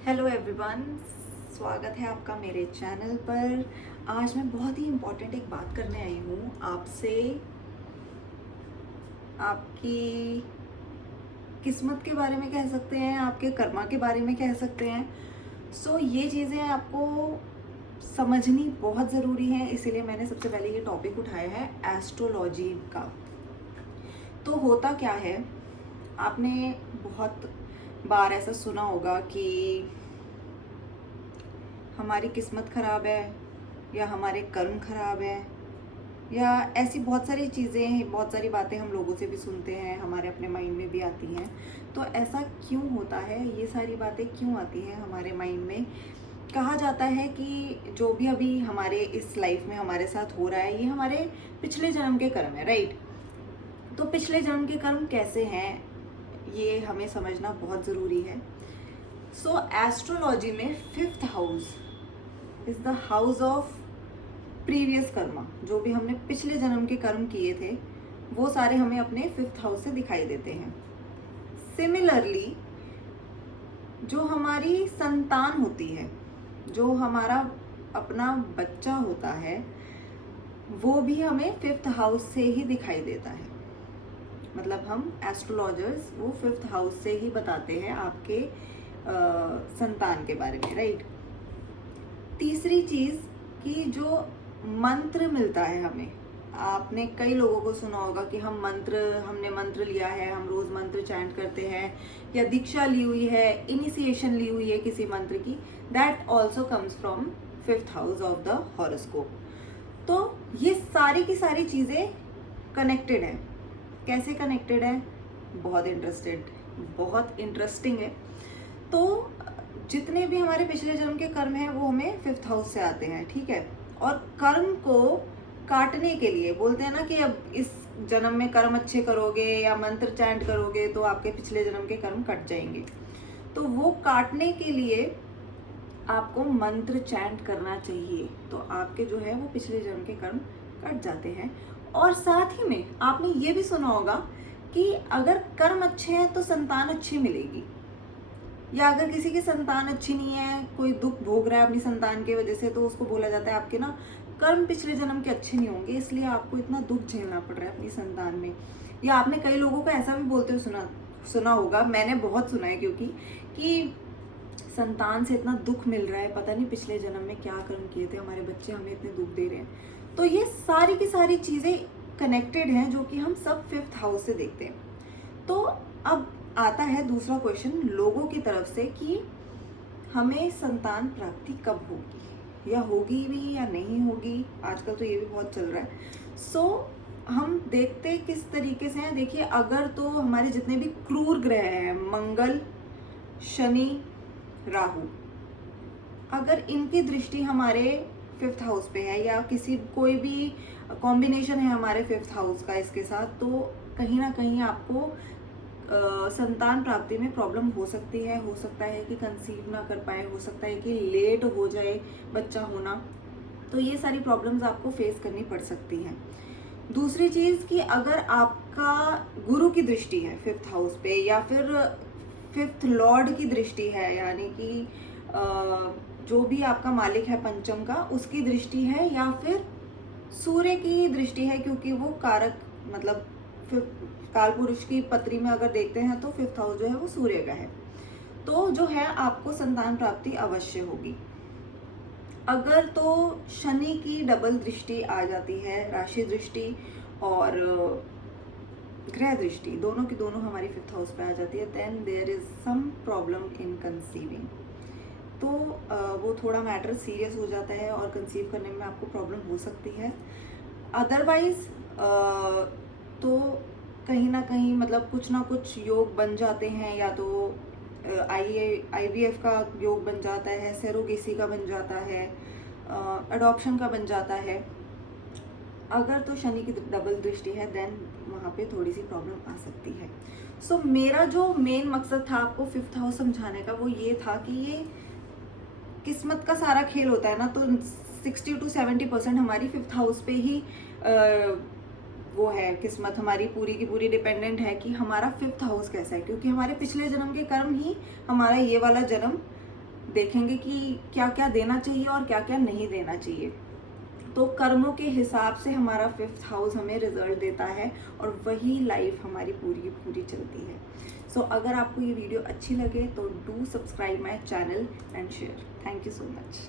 Hello everyone, स्वागत है आपका मेरे चैनल पर। आज मैं बहुत ही इम्पोर्टेंट एक बात करने आई हूँ आपसे। आपकी किस्मत के बारे में कह सकते हैं, आपके कर्मा के बारे में कह सकते हैं। ये चीज़ें आपको समझनी बहुत ज़रूरी है, इसीलिए मैंने सबसे पहले ये टॉपिक उठाया है एस्ट्रोलॉजी का। तो होता क्या है, आपने बहुत बार ऐसा सुना होगा कि हमारी किस्मत खराब है या हमारे कर्म खराब है, या ऐसी बहुत सारी चीज़ें, बहुत सारी बातें हम लोगों से भी सुनते हैं, हमारे अपने माइंड में भी आती हैं। तो ऐसा क्यों होता है, ये सारी बातें क्यों आती हैं हमारे माइंड में? कहा जाता है कि जो भी अभी हमारे इस लाइफ में हमारे साथ हो रहा है, ये हमारे पिछले जन्म के कर्म है, राइट? तो पिछले जन्म के कर्म कैसे हैं, ये हमें समझना बहुत ज़रूरी है। एस्ट्रोलॉजी में 5th house is the house of previous Karma. जो भी हमने पिछले जन्म के कर्म किए थे, वो सारे हमें अपने 5th हाउस से दिखाई देते हैं। सिमिलरली, जो हमारी संतान होती है, जो हमारा अपना बच्चा होता है, वो भी हमें 5th हाउस से ही दिखाई देता है। मतलब हम एस्ट्रोलॉजर्स वो 5th हाउस से ही बताते हैं आपके संतान के बारे में, राइट? तीसरी चीज़ कि जो मंत्र मिलता है हमें, आपने कई लोगों को सुना होगा कि हमने मंत्र लिया है, हम रोज़ मंत्र चैंट करते हैं, या दीक्षा ली हुई है, इनिशिएशन ली हुई है किसी मंत्र की। That also comes from 5th house of the horoscope. तो ये सारी की सारी चीज़ें कनेक्टेड है। कैसे कनेक्टेड है? बहुत इंटरेस्टिंग है। तो जितने भी हमारे पिछले जन्म के कर्म हैं, वो हमें 5th हाउस से आते हैं, ठीक है? और कर्म को काटने के लिए बोलते हैं ना कि अब इस जन्म में कर्म अच्छे करोगे या मंत्र चैंट करोगे तो आपके पिछले जन्म के कर्म कट जाएंगे। तो वो काटने के लिए आपको मंत्र चैंट करना चाहिए, तो आपके जो है वो पिछले जन्म के कर्म कट जाते हैं। और साथ ही में आपने ये भी सुना होगा कि अगर कर्म अच्छे हैं तो संतान अच्छी मिलेगी, या अगर किसी की संतान अच्छी नहीं है, कोई दुख भोग रहा है अपनी संतान की वजह से, तो उसको बोला जाता है आपके ना कर्म पिछले जन्म के अच्छे नहीं होंगे, इसलिए आपको इतना दुख झेलना पड़ रहा है अपनी संतान में। या आपने कई लोगों को ऐसा भी बोलते हुए सुना होगा, मैंने बहुत सुना है, क्योंकि कि संतान से इतना दुख मिल रहा है, पता नहीं पिछले जन्म में क्या कर्म किए थे हमारे बच्चे, हमें इतने दुख दे रहे हैं। तो ये सारी की सारी चीज़ें कनेक्टेड हैं, जो कि हम सब 5th हाउस से देखते हैं। तो अब आता है दूसरा क्वेश्चन लोगों की तरफ से कि हमें संतान प्राप्ति कब होगी, या होगी भी या नहीं होगी। आजकल तो ये भी बहुत चल रहा है। हम देखते किस तरीके से हैं। देखिए, अगर तो हमारे जितने भी क्रूर ग्रह हैं, मंगल, शनि, राहु, अगर इनकी दृष्टि हमारे 5th हाउस पे है, या कोई भी कॉम्बिनेशन है हमारे 5th हाउस का इसके साथ, तो कहीं ना कहीं आपको संतान प्राप्ति में प्रॉब्लम हो सकती है। हो सकता है कि कंसीव ना कर पाए, हो सकता है कि लेट हो जाए बच्चा होना। तो ये सारी प्रॉब्लम्स आपको फेस करनी पड़ सकती हैं। दूसरी चीज़ कि अगर आपका गुरु की दृष्टि है 5th हाउस पे, या फिर 5th लॉर्ड की दृष्टि है, यानी कि जो भी आपका मालिक है पंचम का, उसकी दृष्टि है, या फिर सूर्य की दृष्टि है, क्योंकि वो कारक, मतलब काल पुरुष की पत्री में अगर देखते हैं तो 5th हाउस जो है वो सूर्य का है, तो जो है आपको संतान प्राप्ति अवश्य होगी। अगर तो शनि की डबल दृष्टि आ जाती है, राशि दृष्टि और ग्रह दृष्टि, दोनों की दोनों हमारी 5th हाउस पे आ जाती है, then there is some problem in conceiving. तो वो थोड़ा मैटर सीरियस हो जाता है और कंसीव करने में आपको प्रॉब्लम हो सकती है। अदरवाइज तो कहीं ना कहीं मतलब कुछ ना कुछ योग बन जाते हैं, या तो IVF का योग बन जाता है, सेरोगेसी का बन जाता है, अडॉप्शन का बन जाता है। अगर तो शनि की डबल दृष्टि है, देन वहाँ पे थोड़ी सी प्रॉब्लम आ सकती है। मेरा जो मेन मकसद था आपको 5th हाउस समझाने का, वो ये था कि ये किस्मत का सारा खेल होता है ना, तो 60 to 70% हमारी 5th हाउस पे ही वो है, किस्मत हमारी पूरी की पूरी डिपेंडेंट है कि हमारा 5th हाउस कैसा है, क्योंकि हमारे पिछले जन्म के कर्म ही हमारा ये वाला जन्म देखेंगे कि क्या क्या देना चाहिए और क्या क्या नहीं देना चाहिए। तो कर्मों के हिसाब से हमारा 5th हाउस हमें रिजल्ट देता है और वही लाइफ हमारी पूरी की पूरी चलती है। सो अगर आपको ये वीडियो अच्छी लगे तो do subscribe my channel and share. Thank you so much.